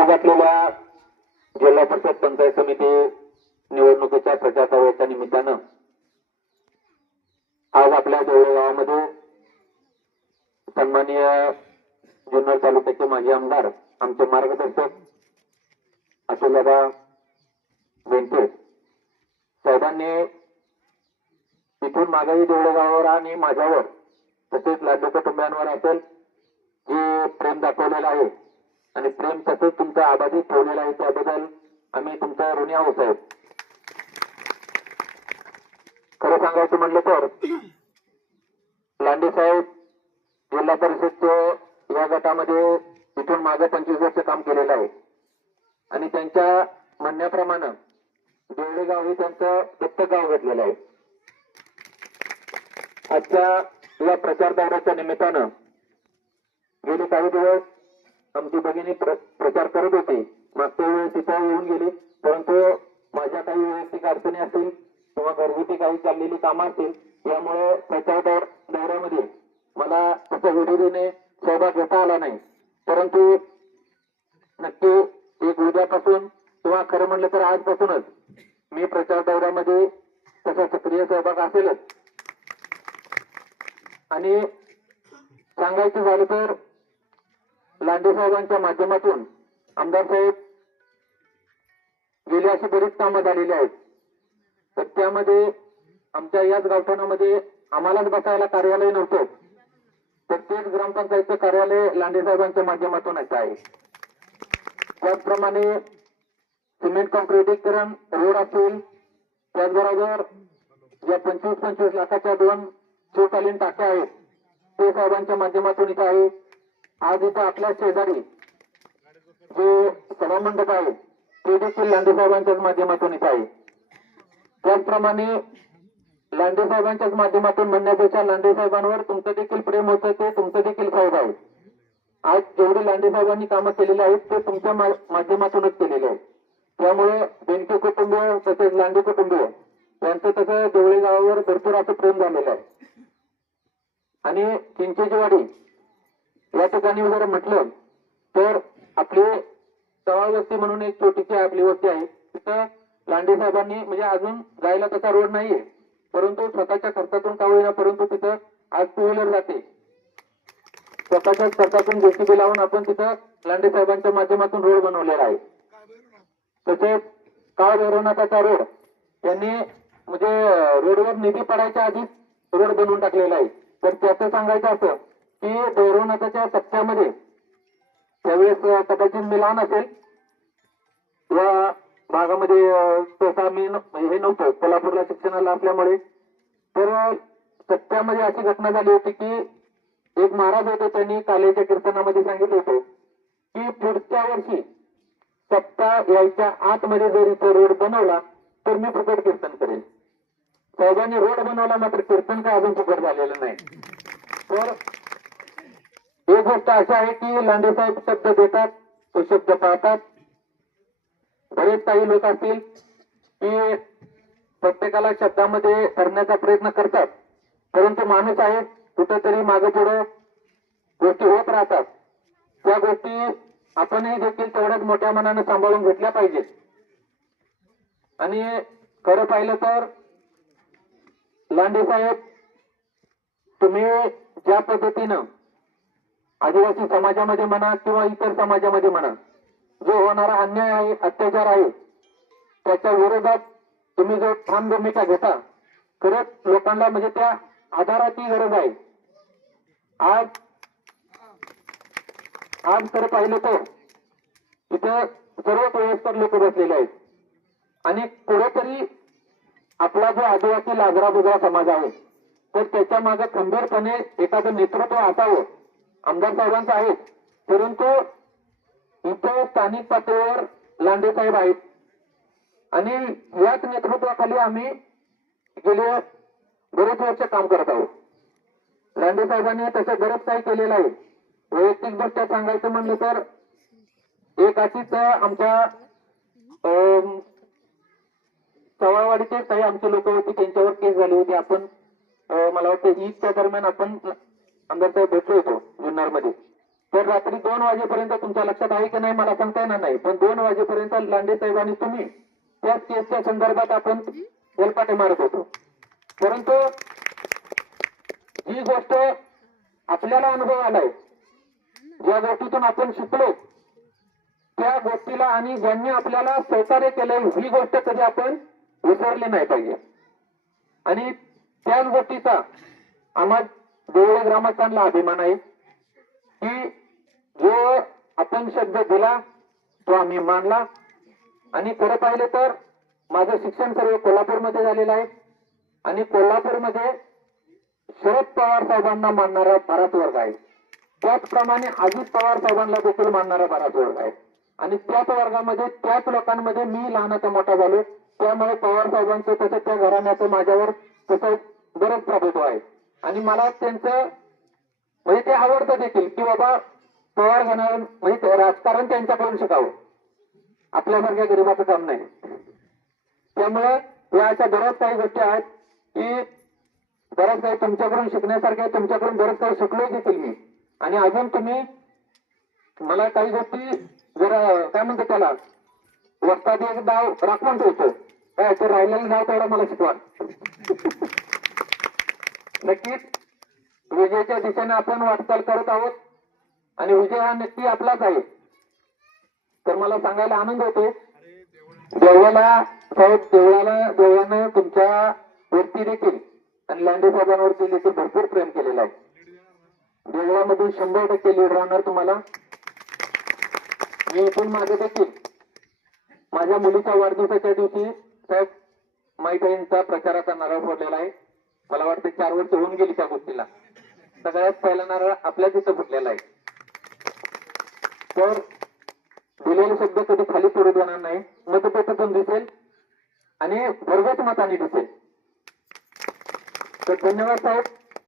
घातलेल्या जिल्हा परिषद पंचायत समिती निवडणुकीच्या प्रचार दौऱ्याच्या निमित्तानं आज आपल्या देवळे गावामध्ये सन्माननीय जुन्नर तालुक्याचे माजी आमदार आमचे मार्गदर्शक अतुलदादा बेंटे साहेबांनी तिथून मागेही देवळे गावावर आणि माझ्यावर तसेच लाडू कुटुंबियांवर असेल जे प्रेम दाखवलेलं आहे आणि प्रेम तसेच तुमचा आबाधित ठेवलेला आहे त्याबद्दल आम्ही तुमचा ऋणी आहोत साहेब. खरं सांगायचं म्हणलं तर लांडे साहेब जिल्हा परिषदचे या गटामध्ये इथून मागे पंचवीस वर्ष काम केलेलं आहे. आणि त्यांच्या म्हणण्याप्रमाणे देवळेगाव हे त्यांचं दत्तक गाव घेतलेलं आहे. आजच्या या प्रचार दौऱ्याच्या निमित्तानं गेले काही दिवस आमची भगिनी प्र- प्रचार करत होती. मागच्या वेळेस तिथं येऊन गेली. परंतु माझ्या काही वैयक्तिक अडचणी असतील किंवा घरगुती काही चाललेली कामं असतील यामुळे प्रचार दौर दौऱ्यामध्ये मला त्याच्या विरोधीने सहभाग घेता आला नाही. परंतु नक्की एक उद्यापासून किंवा खरं म्हणलं तर आजपासूनच मी प्रचार दौऱ्यामध्ये तसा सक्रिय सहभाग असेलच. आणि सांगायचं झालं तर लांडे साहेबांच्या माध्यमातून आमदार साहेब गेली अशी बरीच कामं झालेली आहेत. तर त्यामध्ये आमच्या याच गावठाणामध्ये आम्हालाच बसायला कार्यालय नव्हतं. तर तेच ग्रामपंचायतचं कार्यालय लांडे साहेबांच्या माध्यमातूनच आहे. त्याचप्रमाणे सिमेंट कॉन्क्रिटीकरण रोड असेल त्याचबरोबर या पंचवीस पंचवीस लाखाच्या दोन शिवकालीन टाके आहेत ते साहेबांच्या माध्यमातून इथं आहे. आज इथं आपल्या शेजारी जे सभामंडप आहे ते देखील लांडे साहेबांच्याच माध्यमातून इथं आहे. त्याचप्रमाणे लांडे साहेबांच्याच माध्यमातून म्हणण्यापेक्षा लांडे साहेबांवर तुमचं देखील प्रेम होतं ते तुमचं देखील साहेब आहे आज जेवढे लांडे साहेबांनी कामं केलेली आहेत ते तुमच्या माध्यमातूनच केलेले आहेत. त्यामुळे बेंके कुटुंबीय तसेच लांडे कुटुंबीय यांचं तसं देवळे गावावर भरपूर असं प्रेम झालेलं आहे. आणि चिंचेजवाडी या ठिकाणी जर म्हटलं तर आपली तळाव वस्ती म्हणून एक छोटीशी आपली वस्ती आहे. तिथं लांडे साहेबांनी म्हणजे अजून जायला तसा रोड नाहीये परंतु स्वतःच्या खर्चातून का होईना परंतु तिथं आज टू व्हीलर जाते. स्वतःच्या खर्चातून जेसीबी लावून आपण तिथं लांडे साहेबांच्या माध्यमातून रोड बनवलेला आहे. तसेच काळ भैरवनाथाचा रोड त्यांनी म्हणजे रोडवर निधी पडायच्या आधीच रोड बनवून टाकलेला आहे. तर त्याचं सांगायचं असं की भैरवनाथाच्या सप्त्यामध्ये त्यावेळेस कदाचित मिलान असेल किंवा भागामध्ये तसा मी हे नव्हतं कोल्हापूरला शिक्षणाला असल्यामुळे. तर सत्यामध्ये अशी घटना झाली होती की एक महाराज होते त्यांनी कालेच्या कीर्तनामध्ये सांगितलं होतं की पुढच्या वर्षी सप्ताह यायच्या आतमध्ये जर इथे रोड बनवला तर मी फुकट कीर्तन करेन. साहेबांनी रोड बनवला मात्र कीर्तन काय अजून फुकट झालेलं नाही. तर एक गोष्ट अशी आहे की लांडे साहेब शब्द देतात तो शब्द पाहतात बरेच काही लोक असतील की प्रत्येकाला शब्दामध्ये करण्याचा प्रयत्न करतात. परंतु माणूस आहे कुठेतरी मागे पुढे गोष्टी होत राहतात. त्या गोष्टी आपणही देखील तेवढ्याच मोठ्या मनाने सांभाळून घेतल्या पाहिजेत. आणि खरं पाहिलं तर लांडे साहेब तुम्ही ज्या पद्धतीनं आदिवासी समाजामध्ये म्हणा किंवा इतर समाजामध्ये म्हणा जो होणारा अन्याय आहे अत्याचार आहे त्याच्या विरोधात तुम्ही जो ठाम भूमिका घेता खरंच लोकांना म्हणजे त्या आधाराची गरज आहे. आज आज खरं पाहिलं तर तिथं सर्व वयस्कर लोक बसलेले आहेत. आणि कुठेतरी आपला जो आदिवासी लाजरा बुजरा समाज आहे तर त्याच्यामागे खंबीरपणे एखादं नेतृत्व असावं आमदार साहेबांचं आहे. परंतु इथं स्थानिक पातळीवर लांडे साहेब आहेत. आणि याच नेतृत्वाखाली आम्ही गेले बरेच वर्ष काम करत आहोत. लांडे साहेबांनी तसं बरंच काही केलेलं आहे. वैयक्तिक दृष्ट्या सांगायचं म्हणलं तर एक अशीच आमच्या अं, चव्हाळवाडीचे काही आमचे लोक होते त्यांच्यावर केस झाली होती. आपण मला वाटतं ईदच्या दरम्यान आपण आमदार साहेब भेटलो होतो जुन्नरमध्ये. तर रात्री दोन वाजेपर्यंत तुमच्या लक्षात आहे की नाही मला सांगता येणार नाही. पण दोन वाजेपर्यंत लांडे साहेबांनी तुम्ही त्याच केसच्या संदर्भात आपण हेलपाटे मारत होतो. परंतु ही गोष्ट आपल्याला अनुभव आलाय. ज्या गोष्टीतून आपण शिकलो त्या गोष्टीला आणि ज्यांनी आपल्याला सहकार्य केलंय ही गोष्ट कधी आपण विसरली नाही पाहिजे. आणि त्याच गोष्टीचा आम्हा देवळे ग्रामस्थांना अभिमान आहे की जो आपण शब्द दिला तो आम्ही मानला. आणि खरं पाहिलं तर माझं शिक्षण सर्व कोल्हापूरमध्ये झालेलं आहे. आणि कोल्हापूरमध्ये शरद पवार साहेबांना मानणारा बराच वर्ग आहे. त्याचप्रमाणे अजित पवार साहेबांना देखील मानणारा बराच वर्ग आहे. आणि त्याच वर्गामध्ये त्याच लोकांमध्ये मी लहानाचा मोठा झालो त्यामुळे पवार साहेबांचं तसंच त्या घराण्याचं माझ्यावर तसं बरंच प्रभुत्व आहे. आणि मला त्यांचं म्हणजे ते आवडतं देखील की बाबा पवार घेणार म्हणजे राजकारण त्यांच्याकडून शिकावं. आपल्यासारख्या गरीबाचं काम नाही. त्यामुळे या अशा बऱ्याच काही गोष्टी आहेत की बऱ्याच काही तुमच्याकडून शिकण्यासारख्या तुमच्याकडून बरंच काही शिकलोय देखील मी. आणि अजून तुम्ही मला काही गोष्टी जर काय म्हणतो त्याला वस्तादी एक डाव राखून ठेवतो. काय ते राहिलेलं नाव तेवढा मला शिकवा. नक्कीच विजयाच्या दिशेने आपण वाटचाल करत आहोत आणि विजय हा नक्की आपलाच आहे. तर मला सांगायला आनंद होतो. देवळाला साहेब देवळाला देवळानं तुमच्या वरती देखील आणि लांडे साहेबांवरती देखील भरपूर प्रेम केलेलं आहे. देवळामध्ये शंभर टक्के लीड राहणार तुम्हाला. मी इथून मागे देखील माझ्या मुलीच्या वाढदिवसाच्या दिवशी साहेब माईताईंचा प्रचाराचा नारळ फोडलेला आहे. मला वाटतं चार वर्ष होऊन गेली त्या गोष्टीला. सगळ्यात पहिला नारळ आपल्या तिथं फुटलेला आहे. तर दिलेले शब्द कधी खाली पडू देणार नाही. मतपेटीतून दिसेल आणि भरघोस मताने दिसेल. तर धन्यवाद साहेब.